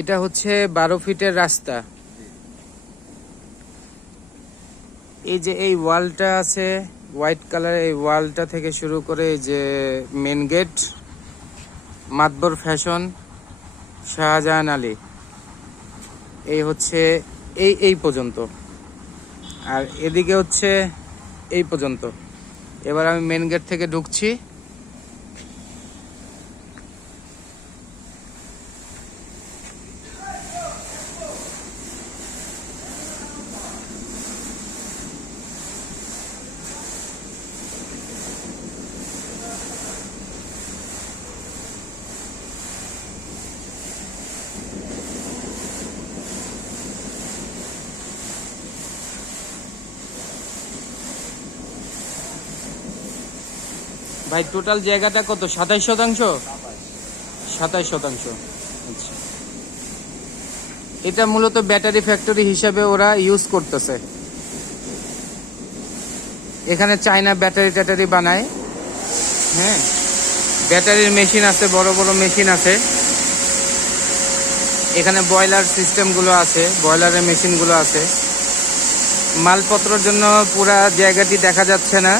এটা হচ্ছে 12 ফিটের রাস্তা। এই যে এই ওয়ালটা আছে হোয়াইট কালার, এই ওয়ালটা থেকে শুরু করে এই যে main gate, Matbar fashion, Shahjahan Ali, এই হচ্ছে এই পর্যন্ত। আর এদিকে হচ্ছে এই পর্যন্ত। এবার আমি মেন গেট থেকে ঢুকছি। ভাই টোটাল জায়গাটা কত? 27%? 27%। আচ্ছা, এটা মূলত ব্যাটারি ফ্যাক্টরি হিসাবে ওরা ইউজ করতেছে। এখানে চায়না ব্যাটারি ট্যাটারি বানায়। হ্যাঁ, ব্যাটারির মেশিন আছে, বড় বড় মেশিন আছে এখানে। বয়লার সিস্টেমগুলো আছে, বয়লারের মেশিনগুলো আছে। মালপত্রের জন্য পুরা জায়গাটি দেখা যাচ্ছে না।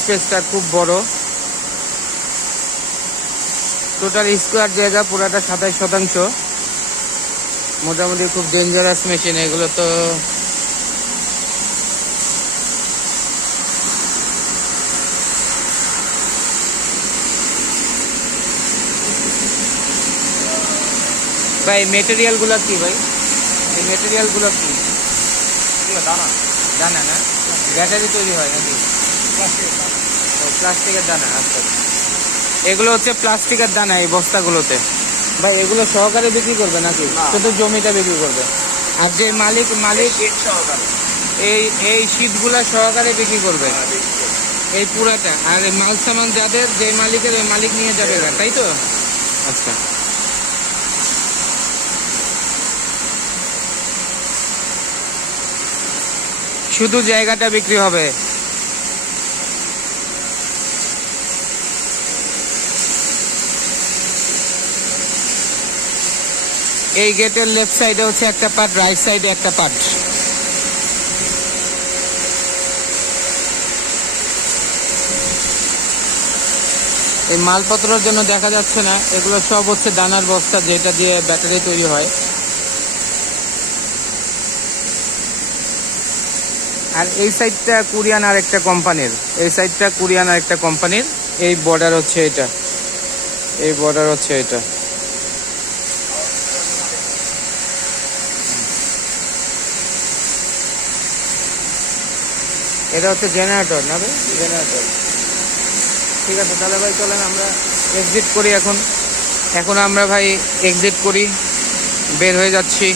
স্পেসটা খুব বড়। টোটাল স্কোয়ার জায়গা পুরাটা 27%। মোটামুটি খুব ডেঞ্জারাস মেশিন এগুলো। তো ভাই মেটেরিয়াল গুলা কি ভাই? এই মেটেরিয়াল গুলো কি? দানা। দানা না, ব্যাটারি তৈরি হয় নাকি? প্লাস্টিকের দানা। আচ্ছা, এগুলো হচ্ছে প্লাস্টিকের দানা এই বস্তাগুলোতে। ভাই এগুলো সহকারে বিক্রি করবে নাকি শুধু জমিটা বিক্রি করবে? আর যে মালিক এই শীটগুলা সহকারে বিক্রি করবে এই পুরাটা। আর মাল সামান যাদের, যে মালিকের, ওই মালিক নিয়ে যাবে, তাই তো? আচ্ছা, শুধু জায়গাটা বিক্রি হবে। এই গেটের লেফট সাইডে হচ্ছে একটা পার্ট, রাইট সাইডে একটা পার্ট। এই মালপত্রের জন্য দেখা যাচ্ছে না, এগুলো সব হচ্ছে দানার বস্তা, যেটা দিয়ে ব্যাটারি তৈরি হয়। আর এই সাইডটা কোরিয়ান আর একটা কোম্পানির, এই সাইডটা কোরিয়ান আর একটা কোম্পানির। এই বর্ডার হচ্ছে এটা, এই বর্ডার হচ্ছে এটা। এটা হচ্ছে জেনারেটর না ভাই? জেনারেটর। ঠিক আছে, তাহলে ভাই চলেন আমরা এক্সিট করি। এখন আমরা ভাই এক্সিট করি, বের হয়ে যাচ্ছি।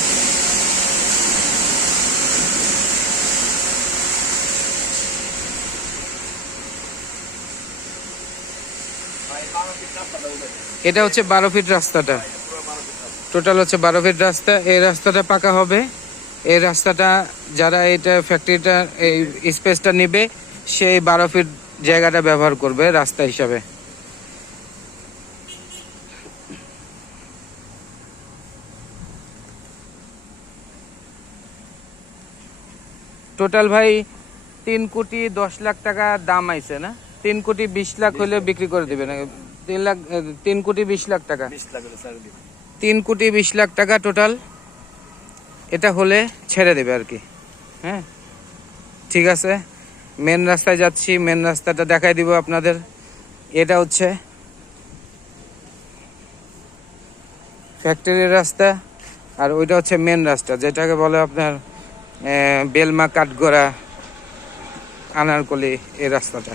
এটা হচ্ছে 12 ফিট রাস্তাটা। টোটাল হচ্ছে 12 ফিট রাস্তা। এই রাস্তাটা পাকা হবে। এই রাস্তাটা যারা এটা ফ্যাক্টরিটা এই স্পেসটা নেবে, সেই 12 ফিট জায়গাটা ব্যবহার করবে রাস্তা হিসাবে। টোটাল ভাই 3,10,00,000 টাকা দাম আইছে না? 3,20,00,000 হলে বিক্রি করে দিবে না? 3,20,00,000 টাকা। 3,20,00,000 টাকা টোটাল। এটা হলে ছেড়ে দেবে আর কি। হ্যাঁ, ঠিক আছে। মেন রাস্তায় যাচ্ছি, মেন রাস্তাটা দেখাই দিব আপনাদের। এটা হচ্ছে ফ্যাক্টরির রাস্তা, আর ওইটা হচ্ছে মেন রাস্তা, যেটাকে বলে আপনার বেলমা, কাঠগড়া, আনারকলি, এই রাস্তাটা।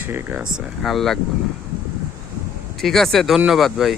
ঠিক আছে, আর লাগবে না। ঠিক আছে, ধন্যবাদ ভাই।